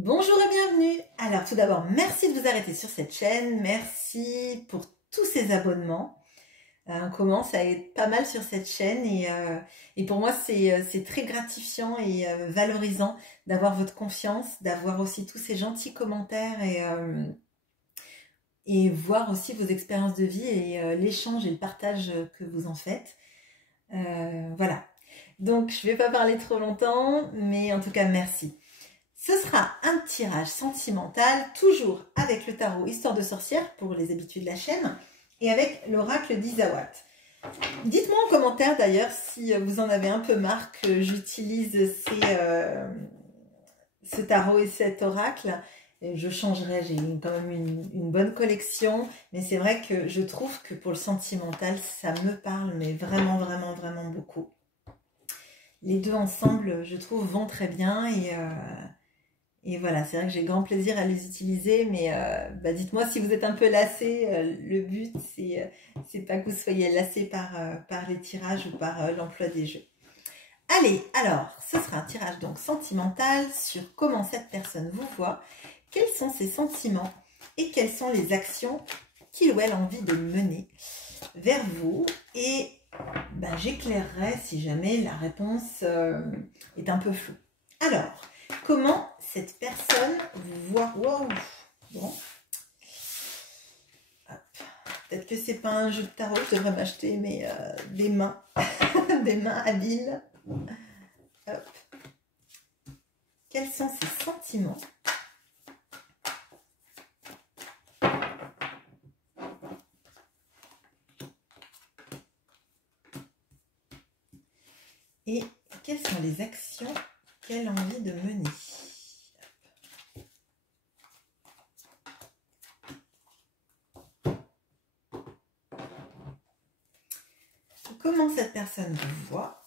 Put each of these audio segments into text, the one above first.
Bonjour et bienvenue. Alors tout d'abord, merci de vous arrêter sur cette chaîne, merci pour tous ces abonnements. On commence à être pas mal sur cette chaîne et pour moi c'est très gratifiant et valorisant d'avoir votre confiance, d'avoir aussi tous ces gentils commentaires et voir aussi vos expériences de vie et l'échange et le partage que vous en faites. Voilà. Donc je vais pas parler trop longtemps, mais en tout cas merci. Ce sera un tirage sentimental, toujours avec le tarot Histoire de sorcière pour les habitués de la chaîne et avec l'oracle d'Isawat. Dites-moi en commentaire d'ailleurs si vous en avez un peu marre que j'utilise ce tarot et cet oracle. Je changerai, j'ai quand même une bonne collection, mais c'est vrai que je trouve que pour le sentimental, ça me parle, mais vraiment, vraiment, vraiment beaucoup. Les deux ensemble, je trouve, vont très bien et voilà, c'est vrai que j'ai grand plaisir à les utiliser, mais dites-moi si vous êtes un peu lassé. Le but, c'est pas que vous soyez lassé par les tirages ou par l'emploi des jeux. Allez, alors, ce sera un tirage donc sentimental sur comment cette personne vous voit, quels sont ses sentiments et quelles sont les actions qu'il ou elle a envie de mener vers vous. Et j'éclairerai si jamais la réponse est un peu floue. Alors, comment cette personne vous voit? Wow. Bon. Peut-être que c'est pas un jeu de tarot, je devrais m'acheter des mains, des mains habiles. Hop. Quels sont ses sentiments? Et quelles sont les actions qu'elle a envie de mener? Comment cette personne vous voit?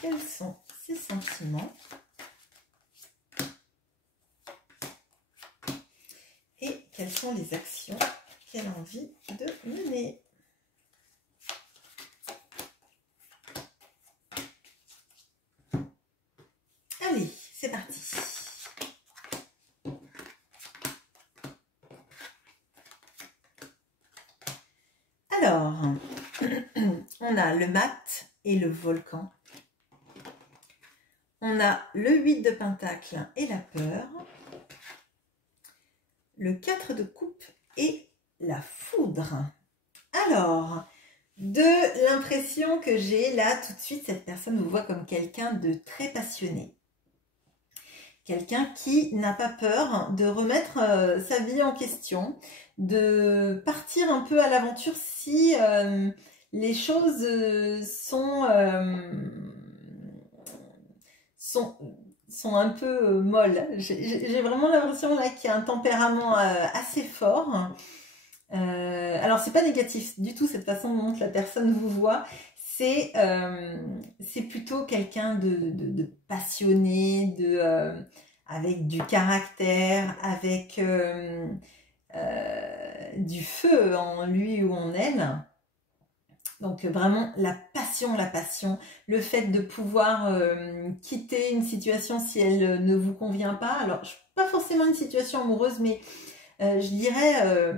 Quels sont ses sentiments? Et quelles sont les actions qu'elle a envie de mener? Allez, c'est parti. Alors, on a le mat et le volcan. On a le 8 de pentacle et la peur. Le 4 de coupe et la foudre. Alors, de l'impression que j'ai là, tout de suite, cette personne vous voit comme quelqu'un de très passionné. Quelqu'un qui n'a pas peur de remettre sa vie en question, de partir un peu à l'aventure si les choses sont un peu molles. J'ai vraiment l'impression là qu'il y a un tempérament assez fort. Alors c'est pas négatif du tout cette façon dont la personne vous voit. C'est plutôt quelqu'un de passionné, avec du caractère, avec du feu en lui ou en elle. Donc vraiment la passion, le fait de pouvoir quitter une situation si elle ne vous convient pas. Alors pas forcément une situation amoureuse, mais je dirais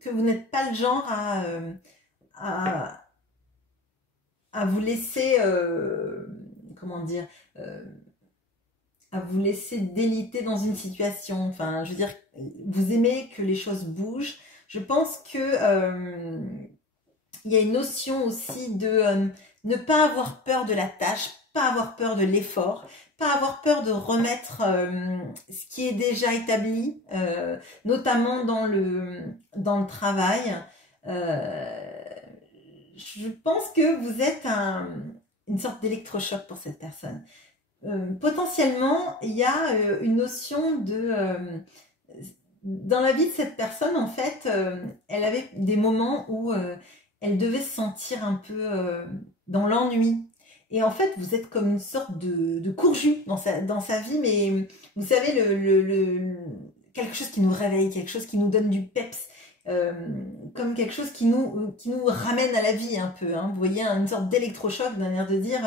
que vous n'êtes pas le genre à vous laisser, comment dire, à vous laisser déliter dans une situation. Enfin, je veux dire, vous aimez que les choses bougent. Je pense que il y a une notion aussi de ne pas avoir peur de la tâche, pas avoir peur de l'effort, pas avoir peur de remettre ce qui est déjà établi, notamment dans le travail. Je pense que vous êtes une sorte d'électrochoc pour cette personne. Potentiellement, il y a une notion dans la vie de cette personne, en fait, elle avait des moments où elle devait se sentir un peu dans l'ennui. Et en fait, vous êtes comme une sorte de courju dans sa vie, mais vous savez, quelque chose qui nous réveille, quelque chose qui nous donne du peps, comme quelque chose qui nous ramène à la vie un peu. Hein. Vous voyez, une sorte d'électrochoc d'un air de dire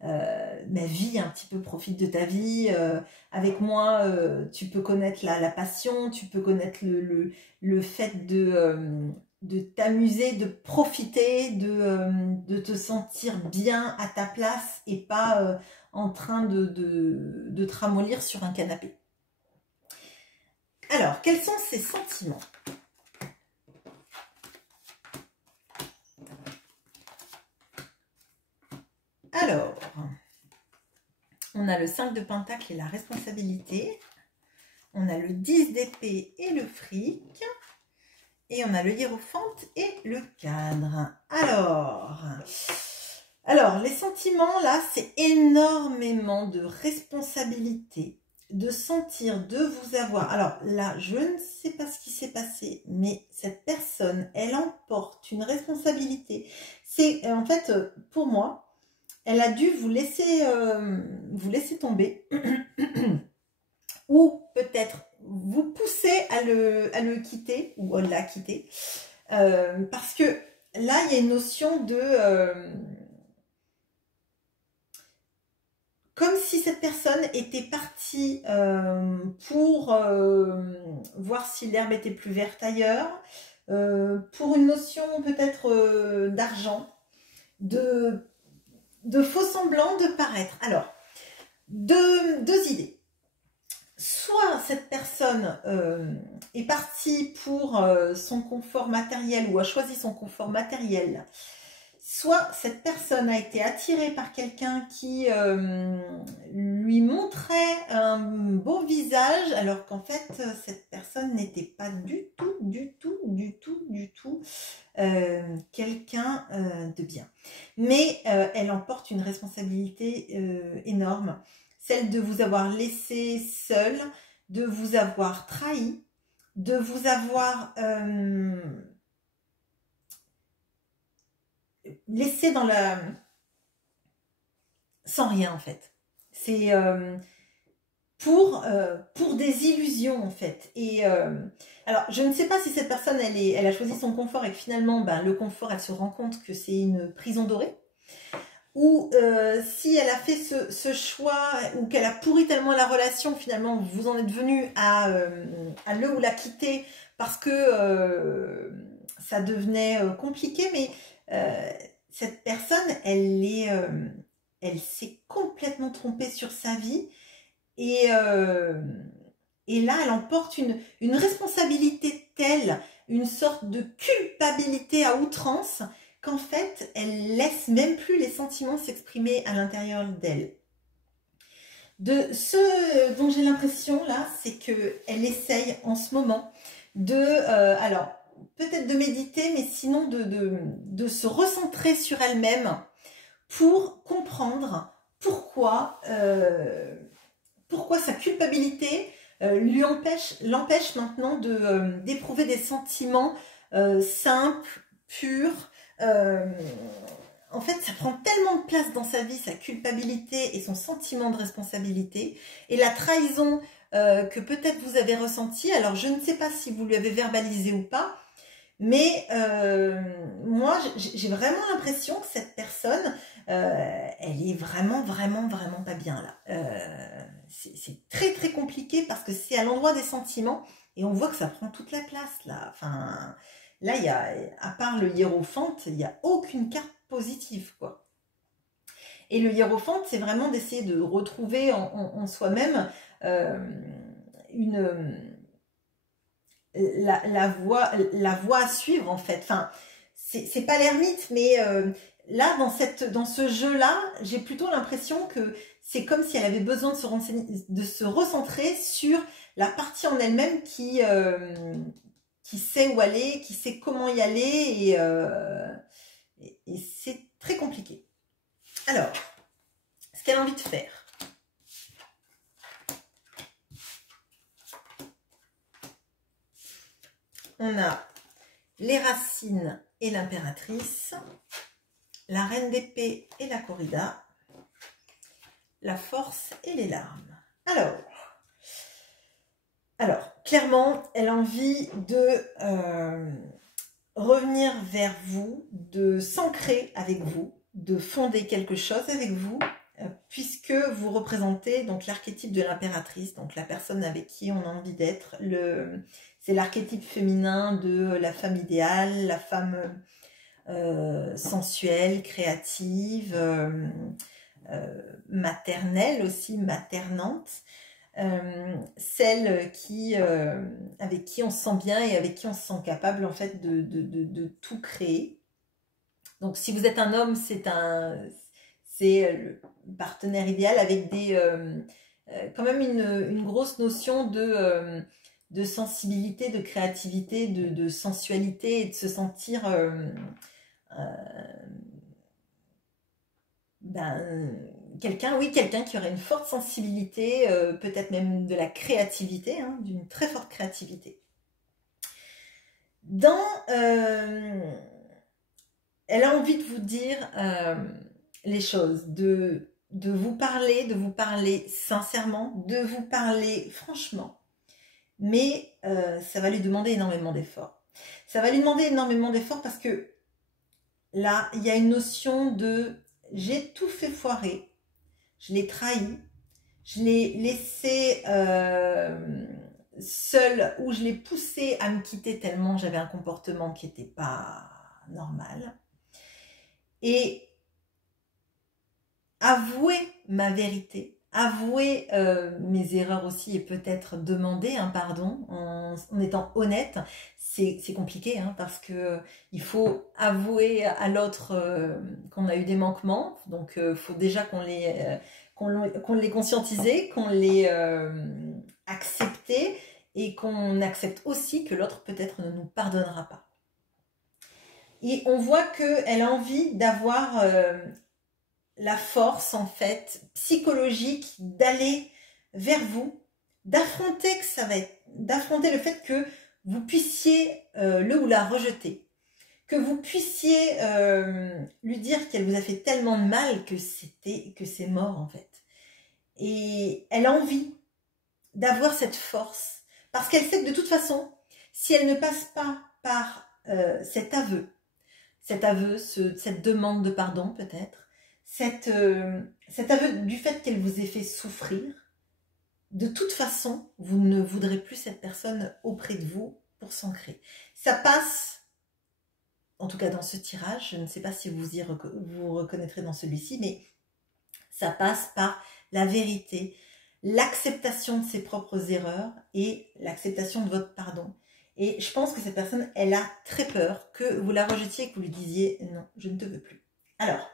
ma vie un petit peu, profite de ta vie. Avec moi, tu peux connaître la passion, tu peux connaître le fait de t'amuser, de profiter, de te sentir bien à ta place et pas en train de te ramollir sur un canapé. Alors, quels sont ces sentiments? Alors, on a le 5 de Pentacle et la responsabilité. On a le 10 d'épée et le fric. Et on a le hiérophante et le cadre. Alors les sentiments, là, c'est énormément de responsabilité, de sentir, de vous avoir. Alors là, je ne sais pas ce qui s'est passé, mais cette personne, elle emporte une responsabilité. C'est, en fait, pour moi, elle a dû vous laisser tomber. Ou peut-être vous pousser à le quitter, ou à la quitter. Parce que là, il y a une notion de... comme si cette personne était partie pour voir si l'herbe était plus verte ailleurs, pour une notion peut-être d'argent, de faux semblant de paraître. Alors, deux idées. Soit cette personne est partie pour son confort matériel ou a choisi son confort matériel, soit cette personne a été attirée par quelqu'un qui lui montrait un beau visage, alors qu'en fait, cette personne n'était pas du tout quelqu'un de bien. Mais elle emporte une responsabilité énorme, celle de vous avoir laissé seul, de vous avoir trahi, de vous avoir laissé dans la... sans rien en fait. C'est pour des illusions en fait. Et alors je ne sais pas si cette personne elle a choisi son confort et que finalement le confort, elle se rend compte que c'est une prison dorée, ou si elle a fait ce choix, ou qu'elle a pourri tellement la relation, finalement vous en êtes venu à le ou la quitter parce que ça devenait compliqué. Mais cette personne, elle s'est complètement trompée sur sa vie, et là elle emporte une responsabilité telle, une sorte de culpabilité à outrance, qu'en fait, elle laisse même plus les sentiments s'exprimer à l'intérieur d'elle. De ce dont j'ai l'impression là, c'est qu'elle essaye en ce moment alors peut-être de méditer, mais sinon de se recentrer sur elle-même pour comprendre pourquoi sa culpabilité l'empêche maintenant d'éprouver des sentiments simples, purs. En fait, ça prend tellement de place dans sa vie, sa culpabilité et son sentiment de responsabilité, et la trahison que peut-être vous avez ressentie. Alors, je ne sais pas si vous lui avez verbalisé ou pas, mais moi, j'ai vraiment l'impression que cette personne, elle est vraiment pas bien là. C'est très compliqué parce que c'est à l'endroit des sentiments, et on voit que ça prend toute la place là. Enfin, là, il y a, à part le hiérophante, il n'y a aucune carte positive, quoi. Et le hiérophante, c'est vraiment d'essayer de retrouver en soi-même la voie à suivre, en fait. Enfin, c'est pas l'ermite, mais là, dans ce jeu-là, j'ai plutôt l'impression que c'est comme si elle avait besoin de se recentrer sur la partie en elle-même qui sait où aller, qui sait comment y aller, et c'est très compliqué. Alors, ce qu'elle a envie de faire. On a les racines et l'impératrice, la reine d'épée et la corrida, la force et les larmes. Alors, Alors, clairement, elle a envie de revenir vers vous, de s'ancrer avec vous, de fonder quelque chose avec vous, puisque vous représentez donc l'archétype de l'impératrice, donc la personne avec qui on a envie d'être. C'est l'archétype féminin de la femme idéale, la femme sensuelle, créative, maternelle aussi, maternante. Celle qui, avec qui on se sent bien et avec qui on se sent capable en fait de tout créer. Donc si vous êtes un homme, c'est le partenaire idéal avec quand même une grosse notion de sensibilité, de créativité, de sensualité et de se sentir quelqu'un qui aurait une forte sensibilité, peut-être même de la créativité, hein, d'une très forte créativité. Elle a envie de vous dire les choses, de vous parler sincèrement, de vous parler franchement, mais ça va lui demander énormément d'efforts. Ça va lui demander énormément d'efforts parce que là, il y a une notion de j'ai tout fait foirer, je l'ai trahi, je l'ai laissé seule ou je l'ai poussé à me quitter tellement j'avais un comportement qui n'était pas normal. Et avouer ma vérité, avouer mes erreurs aussi et peut-être demander un pardon en étant honnête, c'est compliqué hein, parce que il faut avouer à l'autre qu'on a eu des manquements, donc faut déjà qu'on les conscientisé, qu'on les accepté et qu'on accepte aussi que l'autre peut-être ne nous pardonnera pas. Et on voit qu'elle a envie d'avoir la force en fait psychologique d'aller vers vous, d'affronter le fait que vous puissiez le ou la rejeter, que vous puissiez lui dire qu'elle vous a fait tellement de mal que c'est mort en fait. Et elle a envie d'avoir cette force parce qu'elle sait que de toute façon, si elle ne passe pas par cet aveu, cette demande de pardon peut-être, cet aveu du fait qu'elle vous ait fait souffrir, de toute façon, vous ne voudrez plus cette personne auprès de vous pour s'ancrer. Ça passe, en tout cas dans ce tirage, je ne sais pas si vous reconnaîtrez dans celui-ci, mais ça passe par la vérité, l'acceptation de ses propres erreurs et l'acceptation de votre pardon. Et je pense que cette personne, elle a très peur que vous la rejetiez et que vous lui disiez « non, je ne te veux plus ». Alors,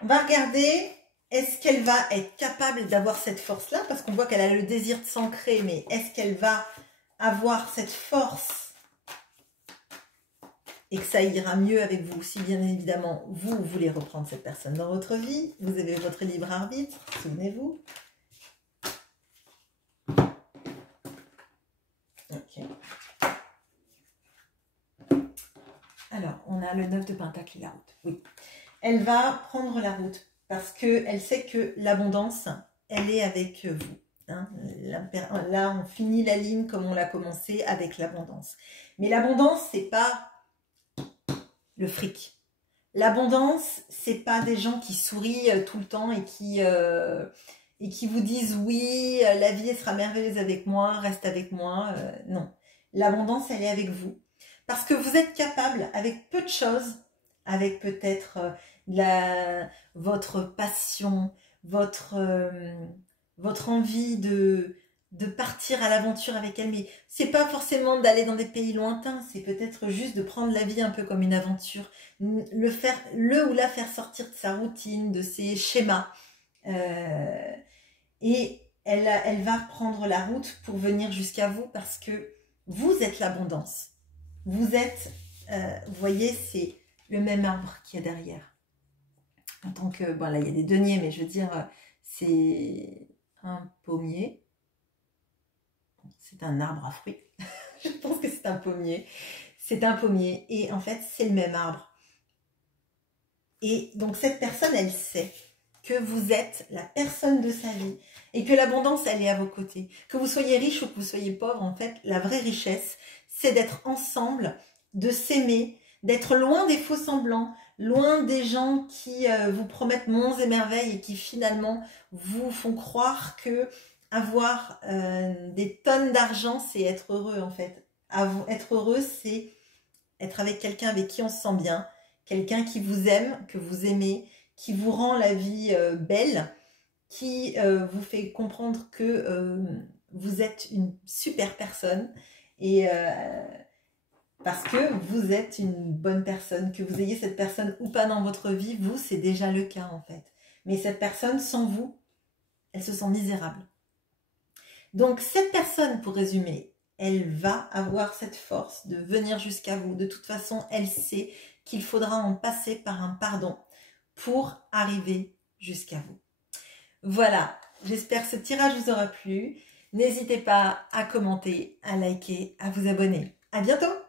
on va regarder, est-ce qu'elle va être capable d'avoir cette force-là? Parce qu'on voit qu'elle a le désir de s'ancrer, mais est-ce qu'elle va avoir cette force et que ça ira mieux avec vous si bien évidemment vous voulez reprendre cette personne dans votre vie? Vous avez votre libre arbitre, souvenez-vous. Ok. Alors, on a le 9 de Pentacle et la route. Oui. Elle va prendre la route parce qu'elle sait que l'abondance, elle est avec vous. Hein. Là, on finit la ligne comme on l'a commencé avec l'abondance. Mais l'abondance, c'est pas le fric. L'abondance, c'est pas des gens qui sourient tout le temps et qui vous disent oui, la vie elle sera merveilleuse avec moi, reste avec moi. Non. L'abondance, elle est avec vous. Parce que vous êtes capable, avec peu de choses, avec peut-être votre passion, votre envie de partir à l'aventure avec elle, mais c'est pas forcément d'aller dans des pays lointains, c'est peut-être juste de prendre la vie un peu comme une aventure, le ou la faire sortir de sa routine, de ses schémas, et elle va prendre la route pour venir jusqu'à vous parce que vous êtes l'abondance. Vous êtes, vous voyez, c'est le même arbre qu'il y a derrière. En tant que, bon là il y a des deniers, mais je veux dire, c'est un pommier. C'est un arbre à fruits. Je pense que c'est un pommier. C'est un pommier. Et en fait, c'est le même arbre. Et donc cette personne, elle sait que vous êtes la personne de sa vie et que l'abondance, elle est à vos côtés. Que vous soyez riche ou que vous soyez pauvre, en fait, la vraie richesse, c'est d'être ensemble, de s'aimer, d'être loin des faux semblants, loin des gens qui vous promettent monts et merveilles et qui finalement vous font croire que avoir des tonnes d'argent, c'est être heureux en fait. Être heureux, c'est être avec quelqu'un avec qui on se sent bien, quelqu'un qui vous aime, que vous aimez, qui vous rend la vie belle, qui vous fait comprendre que vous êtes une super personne et parce que vous êtes une bonne personne, que vous ayez cette personne ou pas dans votre vie, vous, c'est déjà le cas en fait. Mais cette personne, sans vous, elle se sent misérable. Donc cette personne, pour résumer, elle va avoir cette force de venir jusqu'à vous. De toute façon, elle sait qu'il faudra en passer par un pardon pour arriver jusqu'à vous. Voilà, j'espère que ce tirage vous aura plu. N'hésitez pas à commenter, à liker, à vous abonner. À bientôt!